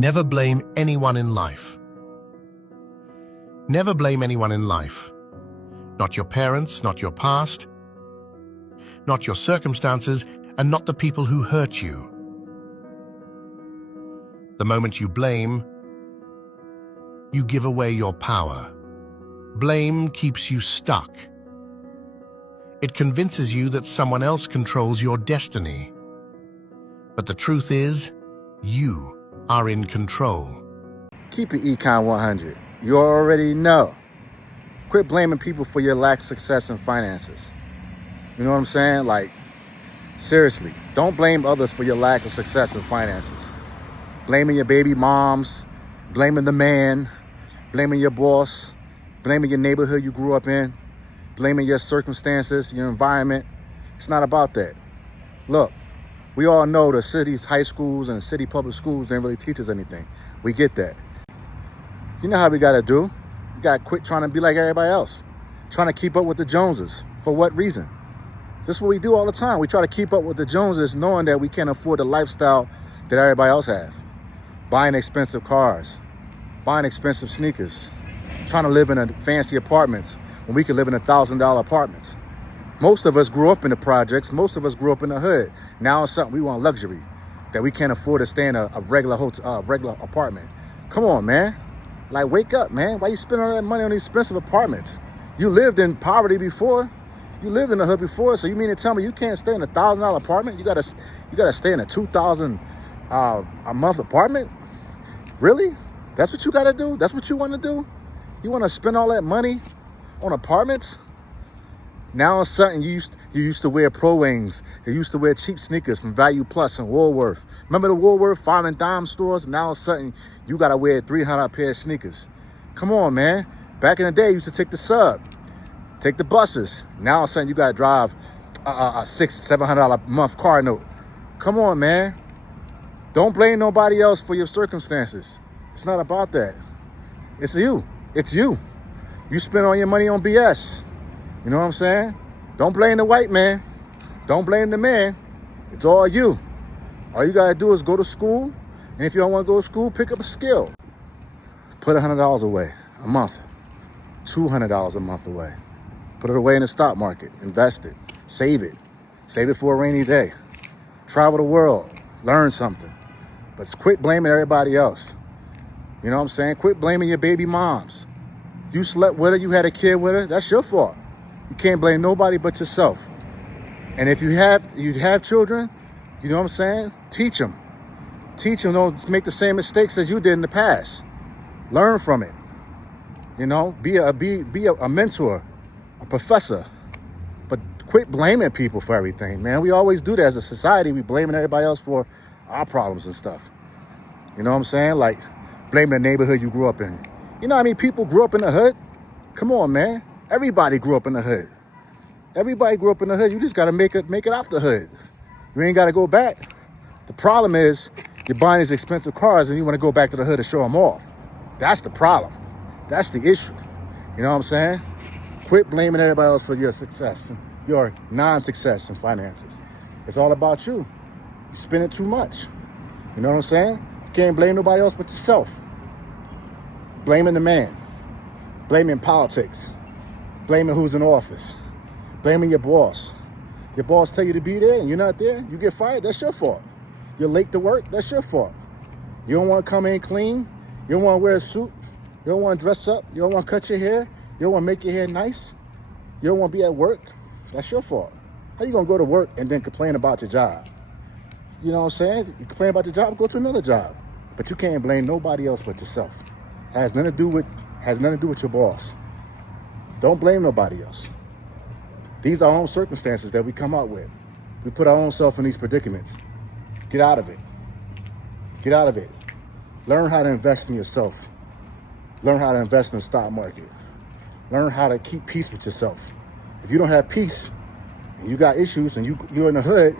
Never blame anyone in life. Never blame anyone in life. Not your parents, not your past, not your circumstances, and not the people who hurt you. The moment you blame, you give away your power. Blame keeps you stuck. It convinces you that someone else controls your destiny. But the truth is, you are in control. Keep it Econ 100. You already know. Quit blaming people for your lack of success in finances. You know what I'm saying? Like, seriously, don't blame others for your lack of success in finances. Blaming your baby moms, blaming the man, blaming your boss, blaming your neighborhood you grew up in, blaming your circumstances, your environment. It's not about that. Look, we all know the city's high schools and the city public schools didn't really teach us anything. We get that. You know how we got to do. You got to quit trying to be like everybody else. Trying to keep up with the Joneses. For what reason? This is what we do all the time. We try to keep up with the Joneses knowing that we can't afford the lifestyle that everybody else has. Buying expensive cars. Buying expensive sneakers. Trying to live in fancy apartments when we can live in $1,000 apartments. Most of us grew up in the projects. Most of us grew up in the hood. Now it's something we want luxury that we can't afford to stay in a regular hotel, regular apartment. Come on, man. Like, wake up, man. Why you spending all that money on these expensive apartments? You lived in poverty before. You lived in the hood before. So you mean to tell me you can't stay in a $1,000 apartment? You gotta stay in a $2,000 a month apartment? Really? That's what you gotta do? That's what you want to do? You want to spend all that money on apartments? Now it's something you used to wear Pro Wings. You used to wear cheap sneakers from Value Plus and Woolworth. Remember the Woolworth 5 and dime stores? Now it's something you got to wear $300 pair of sneakers. Come on, man. Back in the day, you used to take the sub, take the buses. Now it's something you got to drive a $600-700 a month car note. Come on, man. Don't blame nobody else for your circumstances. It's not about that. It's you. It's you. You spend all your money on BS. You know what I'm saying? Don't blame the white man. Don't blame the man. It's all you. All you got to do is go to school. And if you don't want to go to school, pick up a skill. Put $100 away a month. $200 a month away. Put it away in the stock market. Invest it. Save it. Save it for a rainy day. Travel the world. Learn something. But quit blaming everybody else. You know what I'm saying? Quit blaming your baby moms. You slept with her. You had a kid with her. That's your fault. You can't blame nobody but yourself. And if you have children, you know what I'm saying? Teach them. Teach them, don't make the same mistakes as you did in the past. Learn from it. You know, be a mentor, a professor. But quit blaming people for everything, man. We always do that as a society. We blaming everybody else for our problems and stuff. You know what I'm saying? Like blaming the neighborhood you grew up in. You know how many people grew up in the hood? Come on, man. Everybody grew up in the hood. Everybody grew up in the hood. You just got to make it out the hood. You ain't got to go back. The problem is you're buying these expensive cars and you want to go back to the hood to show them off. That's the problem. That's the issue. You know what I'm saying? Quit blaming everybody else for your success, your non-success in finances. It's all about you. You spend it too much. You know what I'm saying? You can't blame nobody else but yourself. Blaming the man. Blaming politics. Blaming who's in office. Blaming your boss. Your boss tell you to be there and you're not there. You get fired. That's your fault. You're late to work. That's your fault. You don't want to come in clean. You don't want to wear a suit. You don't want to dress up. You don't want to cut your hair. You don't want to make your hair nice. You don't want to be at work. That's your fault. How you going to go to work and then complain about your job? You know what I'm saying? You complain about your job, go to another job. But you can't blame nobody else but yourself. Has nothing to do with your boss. Don't blame nobody else. These are our own circumstances that we come up with. We put our own self in these predicaments. Get out of it. Get out of it. Learn how to invest in yourself. Learn how to invest in the stock market. Learn how to keep peace with yourself. If you don't have peace, and you got issues, and you're in the hood,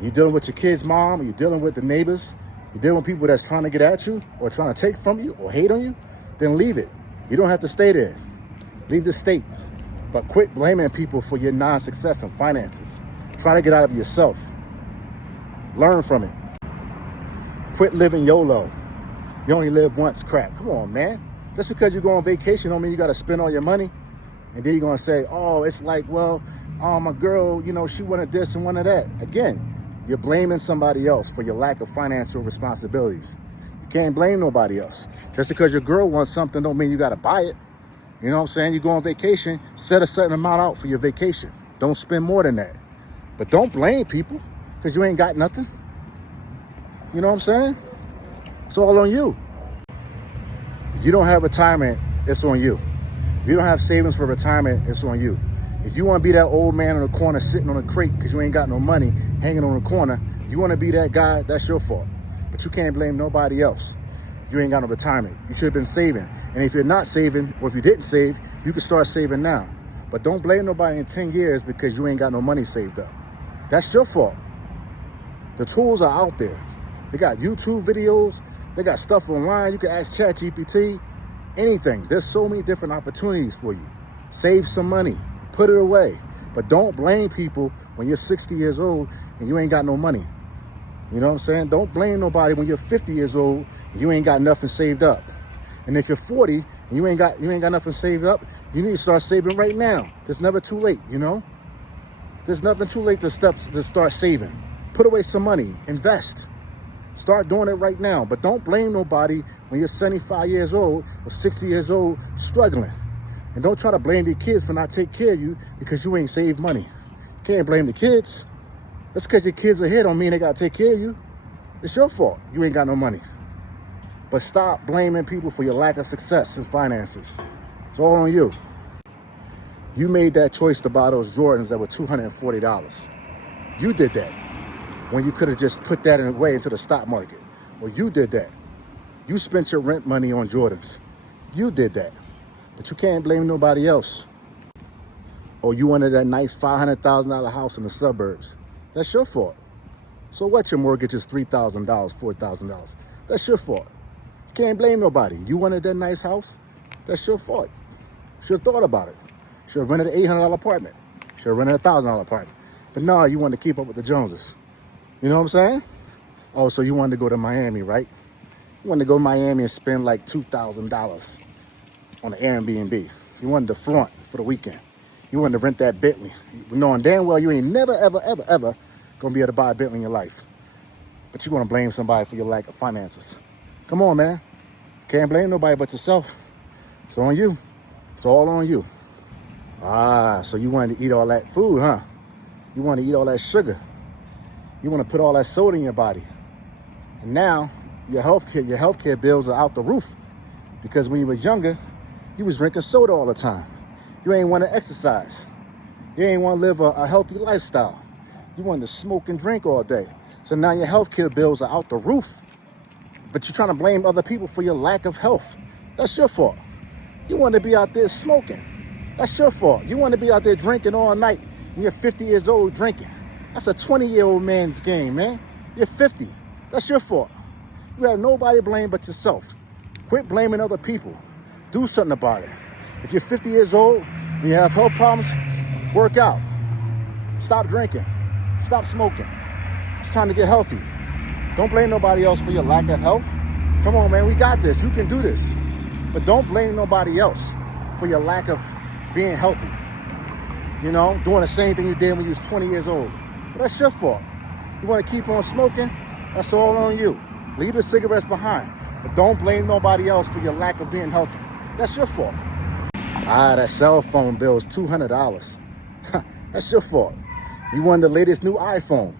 you're dealing with your kid's mom, or you're dealing with the neighbors, you're dealing with people that's trying to get at you, or trying to take from you, or hate on you, then leave it. You don't have to stay there. Leave the state. But quit blaming people for your non-success in finances. Try to get out of yourself. Learn from it. Quit living YOLO. You only live once crap. Come on, man. Just because you go on vacation don't mean you got to spend all your money. And then you're going to say, oh, it's like, well, my girl, you know, she wanted this and wanted that. Again, you're blaming somebody else for your lack of financial responsibilities. You can't blame nobody else. Just because your girl wants something don't mean you got to buy it. You know what I'm saying? You go on vacation, set a certain amount out for your vacation. Don't spend more than that. But don't blame people because you ain't got nothing. You know what I'm saying? It's all on you. If you don't have retirement, it's on you. If you don't have savings for retirement, it's on you. If you want to be that old man in the corner sitting on a crate because you ain't got no money hanging on the corner, you want to be that guy, that's your fault. But you can't blame nobody else. You ain't got no retirement. You should have been saving. And if you're not saving, or if you didn't save, you can start saving now. But don't blame nobody in 10 years because you ain't got no money saved up. That's your fault. The tools are out there. They got YouTube videos. They got stuff online. You can ask ChatGPT, anything. There's so many different opportunities for you. Save some money, put it away. But don't blame people when you're 60 years old and you ain't got no money. You know what I'm saying? Don't blame nobody when you're 50 years old and you ain't got nothing saved up. And if you're 40 and you ain't got nothing saved up, you need to start saving right now. It's never too late, you know? There's nothing too late to start saving. Put away some money, invest. Start doing it right now. But don't blame nobody when you're 75 years old or 60 years old struggling. And don't try to blame your kids for not taking care of you because you ain't saved money. You can't blame the kids. Just because your kids are here don't mean they got to take care of you. It's your fault. You ain't got no money. But stop blaming people for your lack of success in finances. It's all on you. You made that choice to buy those Jordans that were $240. You did that when you could have just put that away into the stock market. Well, you did that. You spent your rent money on Jordans. You did that. But you can't blame nobody else. Or you wanted that nice $500,000 house in the suburbs. That's your fault. So what, your mortgage is $3,000, $4,000? That's your fault. You can't blame nobody. You wanted that nice house? That's your fault. Should have thought about it. Should have rented an $800 apartment. Should have rented a $1,000 apartment. But no, you wanted to keep up with the Joneses. You know what I'm saying? Oh, so you wanted to go to Miami, right? You wanted to go to Miami and spend like $2,000 on an Airbnb. You wanted to flaunt for the weekend. You wanted to rent that Bentley. Knowing damn well you ain't never, ever, ever, ever gonna be able to buy a Bentley in your life. But you wanna blame somebody for your lack of finances. Come on, man. Can't blame nobody but yourself. It's on you. It's all on you. So you wanted to eat all that food, huh? You want to eat all that sugar. You want to put all that soda in your body. And now your healthcare bills are out the roof. Because when you was younger, you was drinking soda all the time. You ain't want to exercise. You ain't want to live a healthy lifestyle. You wanted to smoke and drink all day. So now your healthcare bills are out the roof. But you're trying to blame other people for your lack of health. That's your fault. You want to be out there smoking. That's your fault. You want to be out there drinking all night. And you're 50 years old drinking. That's a 20-year-old man's game, man. You're 50. That's your fault. You have nobody to blame but yourself. Quit blaming other people. Do something about it. If you're 50 years old and you have health problems, work out. Stop drinking. Stop smoking. It's time to get healthy. Don't blame nobody else for your lack of health. Come on, man. We got this. You can do this. But don't blame nobody else for your lack of being healthy. You know, doing the same thing you did when you was 20 years old. But that's your fault. You want to keep on smoking? That's all on you. Leave the cigarettes behind. But don't blame nobody else for your lack of being healthy. That's your fault. That cell phone bill is $200. That's your fault. You wanted the latest new iPhone.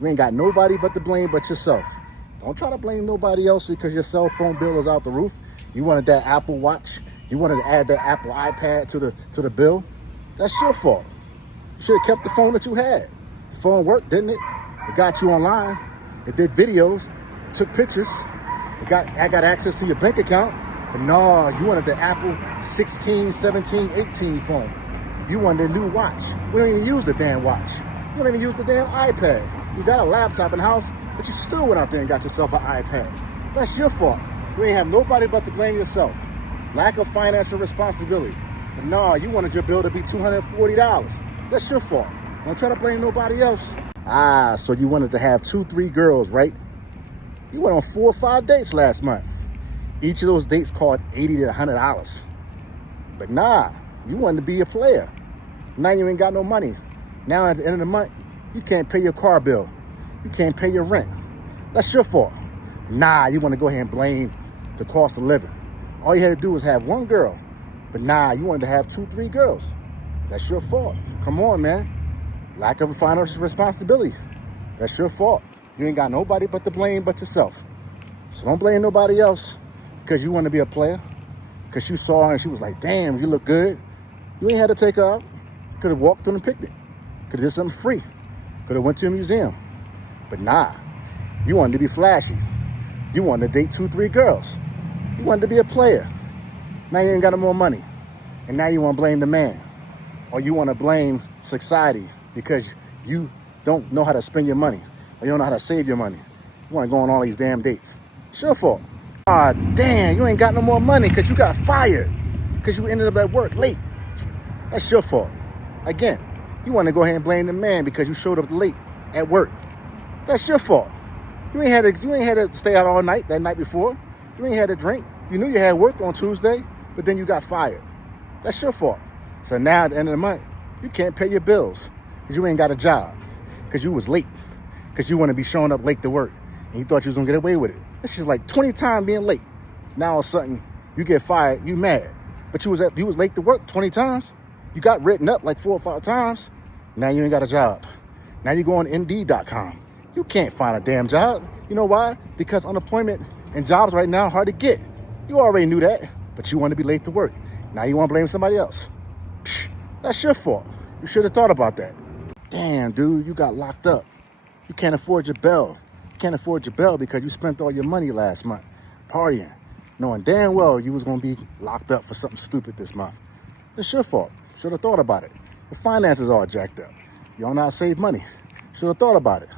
You ain't got nobody but to blame but yourself. Don't try to blame nobody else because your cell phone bill is out the roof. You wanted that Apple Watch. You wanted to add that Apple iPad to the bill. That's your fault. You should have kept the phone that you had. The phone worked, didn't it? It got you online. It did videos. It took pictures. I got access to your bank account. But no, you wanted the Apple 16, 17, 18 phone. You wanted a new watch. We don't even use the damn watch. We don't even use the damn iPad. You got a laptop in the house, but you still went out there and got yourself an iPad. That's your fault. You ain't have nobody but to blame yourself. Lack of financial responsibility. But no, you wanted your bill to be $240. That's your fault. Don't try to blame nobody else. So you wanted to have 2, 3 girls, right? You went on 4 or 5 dates last month. Each of those dates cost $80 to $100. But nah, you wanted to be a player. Now you ain't got no money. Now at the end of the month, you can't pay your car bill. You can't pay your rent. That's your fault. Nah, you want to go ahead and blame the cost of living. All you had to do was have one girl. But nah, you wanted to have 2, 3 girls. That's your fault. Come on, man. Lack of financial responsibility. That's your fault. You ain't got nobody but to blame but yourself. So don't blame nobody else because you want to be a player. Because you saw her and she was like, damn, you look good. You ain't had to take her out. Could have walked on a picnic. Could have did something free. Could have went to a museum. But nah, you wanted to be flashy. You wanted to date 2, 3 girls. You wanted to be a player. Now you ain't got no more money. And now you want to blame the man. Or you want to blame society because you don't know how to spend your money. Or you don't know how to save your money. You want to go on all these damn dates. It's your fault. Ah, damn, you ain't got no more money because you got fired. Because you ended up at work late. That's your fault. Again, you want to go ahead and blame the man because you showed up late at work. That's your fault. You ain't had to stay out all night that night before. You ain't had to drink. You knew you had work on Tuesday, but then you got fired. That's your fault. So now at the end of the month, you can't pay your bills because you ain't got a job, because you was late, because you want to be showing up late to work, and you thought you was going to get away with it. This is like 20 times being late. Now all of a sudden, you get fired, you mad. But you was late to work 20 times. You got written up like 4 or 5 times. Now you ain't got a job. Now you go on Indeed.com. You can't find a damn job. You know why? Because unemployment and jobs right now are hard to get. You already knew that, but you want to be late to work. Now you want to blame somebody else. Psh, that's your fault. You should have thought about that. Damn, dude, you got locked up. You can't afford your bail. You can't afford your bail because you spent all your money last month partying, knowing damn well you was going to be locked up for something stupid this month. It's your fault. Should have thought about it. The finances are jacked up. You don't know how to save money. Should have thought about it.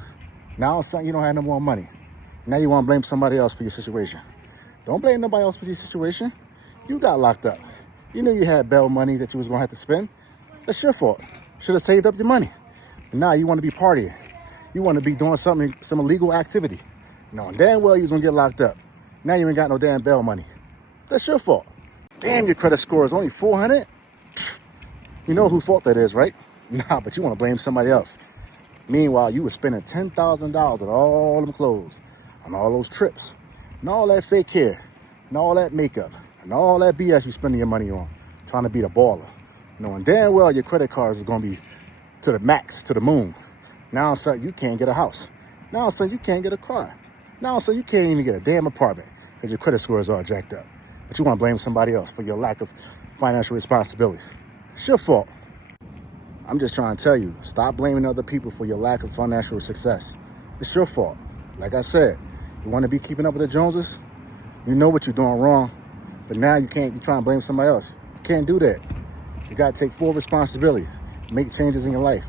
Now all of a sudden you don't have no more money. Now you want to blame somebody else for your situation. Don't blame nobody else for your situation. You got locked up. You knew you had bail money that you was going to have to spend. That's your fault. Should have saved up your money. And now you want to be partying. You want to be doing some illegal activity. Knowing damn well you was going to get locked up. Now you ain't got no damn bail money. That's your fault. Damn, your credit score is only 400. You know whose fault that is, right? Nah, but you want to blame somebody else. Meanwhile, you were spending $10,000 on all them clothes, on all those trips, and all that fake hair, and all that makeup, and all that BS you spending your money on, trying to be the baller. Knowing damn well your credit cards is going to be to the max, to the moon. Now all of a sudden you can't get a house. Now all of a sudden you can't get a car. Now all of a sudden you can't even get a damn apartment because your credit scores are jacked up. But you want to blame somebody else for your lack of financial responsibility. It's your fault. I'm just trying to tell you, stop blaming other people for your lack of financial success. It's your fault. Like I said, you want to be keeping up with the Joneses? You know what you're doing wrong, but now you can't. You're trying to blame somebody else. You can't do that. You got to take full responsibility. Make changes in your life.